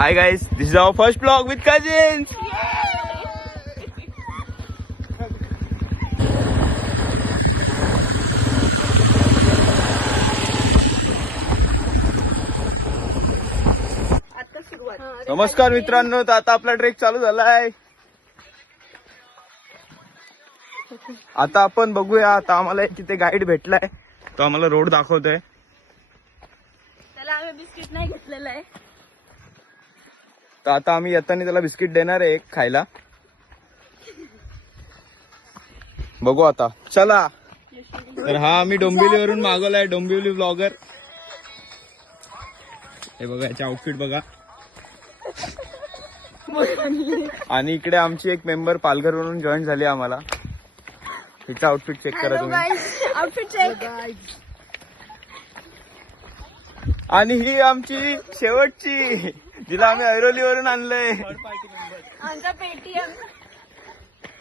Hi guys, this is our first vlog with cousins. नमस्कार मित्रांनो, तर आता आपला ट्रेक चालू झाला आहे. आता आपण बघूया. आता आम्हाला तिथे गाईड भेटलाय, तो आम्हाला रोड दाखवतोय. त्याला आम्ही बिस्किट नाही घेतलेलं आहे, तर आता आम्ही येताना त्याला बिस्किट देणार आहे एक खायला. बघू आता, चला. तर हा आम्ही डोंबिवलीवरून मागवलाय, डोंबिवली ब्लॉगर. हे बघा, याचे आउटफिट बघा. आणि इकडे आमची एक मेंबर पालघरवरून जॉईन झाली आम्हाला. तिचं आउटफिट चेक करा तुम्ही. Outfit check. आणि ही आमची शेवटची, जिला आम्ही ऐरोलीवरून आणलंय. आमचा पेटीएम.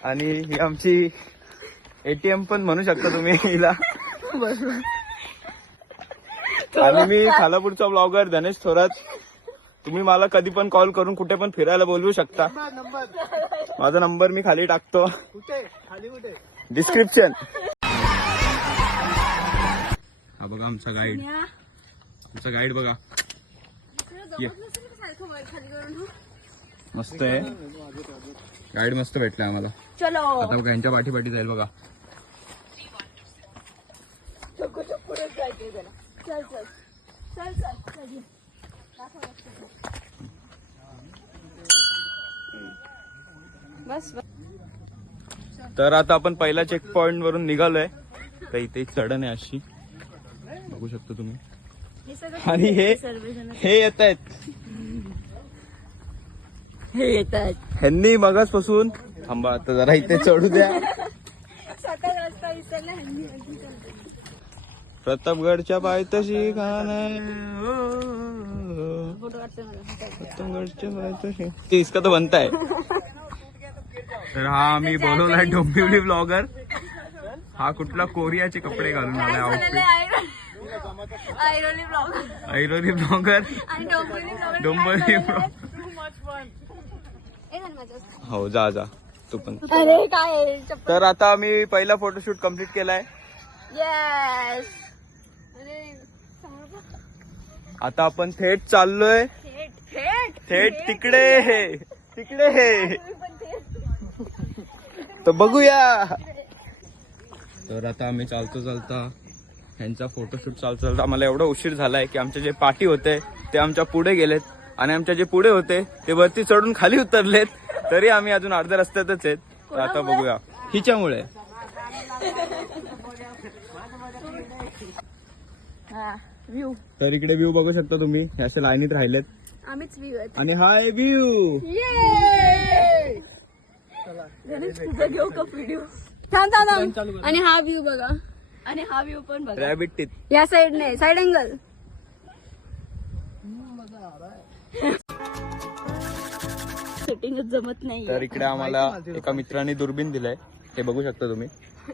आणि ही आमची एटीएम पण म्हणू शकता तुम्ही हिला. आणि मी खालापूरचा ब्लॉगर धनेश थोरात. तुम्ही मला कधी पण कॉल करून कुठे पण फिरायला बोलवू शकता. माझा नंबर मी खाली टाकतो, डिस्क्रिप्शन. हा बघा आमचा गाईड. आमचा गाईड बघा, मस्त आहे. गाईड मस्त भेटलाय आम्हाला. चलो आता बघा यांच्या पाठी पाठी जाईल बघा. चल चल चल चल. बस. तर आता आपण पहिल्या चेक पॉइंट वरून निघालोय. तर इथे एक चढण आहे अशी, बघू शकता तुम्ही. आणि हे येत आहेत, हे येतात. ह्यांनी मगाचपासून थांबा. आता जरा इथे चढू द्या. स्वतः रस्ता विसरला. प्रतापगडच्या पायथ्याशी प्रतापगडच्या पायथ्याशी ते इसका तो बनता है. तर हा आम्ही बोलवलाय डोंबिवली ब्लॉगर. हा कुठला कोरियाचे कपडे घालून आलाय outfit. Airoli blogger. Airoli blogger आणि डोंबिवली ब्लॉगर. हो जा जा तू पण. अरे काय. तर आता आम्ही पहिला फोटोशूट कम्प्लीट केलाय. येस. आता आपण थेट चाललोय. थेट तिकडे तिकडे. तर बघूया. तर आता आम्ही चालता ह्यांचा फोटोशूट चालता आम्हाला एवढा उशीर झालाय की आमचे जे पाठी होते ते आमच्या पुढे गेलेत, आणि आमच्या जे पुढे होते ते वरती चढून खाली उतरलेत. तरी आम्ही अजून अर्ध्या रस्त्यातच आहेत. तर आता बघूया हिच्यामुळे. व्ह्यू. तर इकडे व्ह्यू बघू शकता तुम्ही. हे असे लाईनीत राहिलेत. आम्हीच व्ह्यू आहेत. आणि हाय व्ह्यू. तुझा घेऊ का व्हिडिओ. थांब. आणि हा व्ह्यू बघा. आणि हा व्ह्यू पण बघा. Rabbit teeth. या साइडने साइड अँगल. सेटिंगच जमत नाही. तर इकडे आम्हाला एका मित्राने दुर्बीन दिलंय, हे बघू शकता तुम्ही.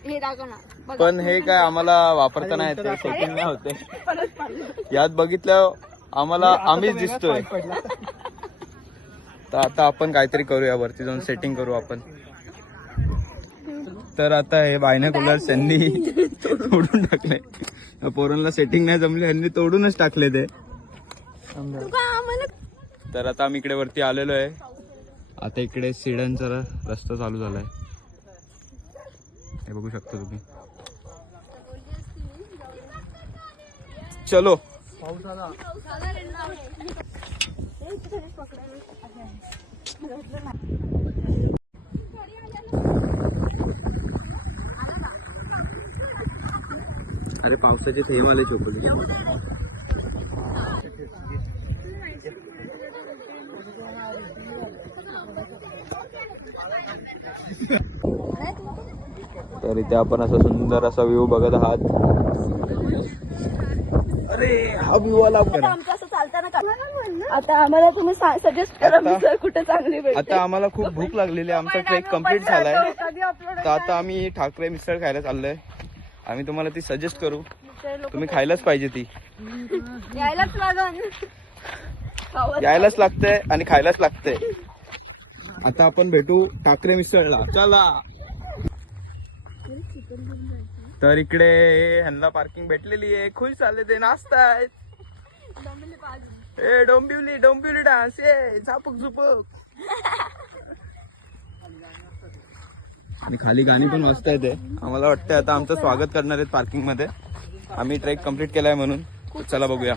हे टाका ना. पण हे काय आम्हाला वापरता नाही येते, सेटिंग नाही होते. यात बघितलं आम्हाला आम्हीच दिसतोय. तर आता आपण काहीतरी करूया, वरती जाऊन सेटिंग करू आपण. तर आता हे बायनोक्युलर्स यांनी तोडून टाकले. पोरांना सेटिंग नाही जमली, यांनी तोडूनच टाकले ते. तर आता आम्ही इकडे वरती आलेलो आहे. आता इकडे सिड्यांचा रस्ता चालू झालाय, हे बघू शकता तुम्ही. चलो. अरे पावसाचे थेंब आले चोपडी. तर इथे आपण असा सुंदर असा व्ह्यू बघत आहात. अरे हा व्ह्यू आला. आमचं असं चालताना आता आम्हाला तुम्ही सजेस्ट करा मिसळ कुठे चांगली भेटते. आता आम्हाला खूप भूक लागलेली आहे. आमचा ट्रेक कम्प्लीट झालाय. तर आता आम्ही ठाकरे मिसळ खायला चाललोय. आम्ही तुम्हाला ती सजेस्ट करू, तुम्ही खायलाच पाहिजे ती. यायलाच लागन. यायलाच लागतंय आणि खायलाच लागतंय. आता आपण भेटू ठाकरे मिसळला. चला. तर इकडे ह्यांना पार्किंग भेटलेली आहे. खुश झाले ते नाचतायत. ए डोंबिवली डान्स ए झापक झुपक. आणि खाली गाणी पण वाजतायत आहे. आम्हाला वाटतंय आता आमचं स्वागत करणार आहेत पार्किंग मध्ये. आम्ही ट्रेक कम्प्लीट केलाय म्हणून. चला बघूया.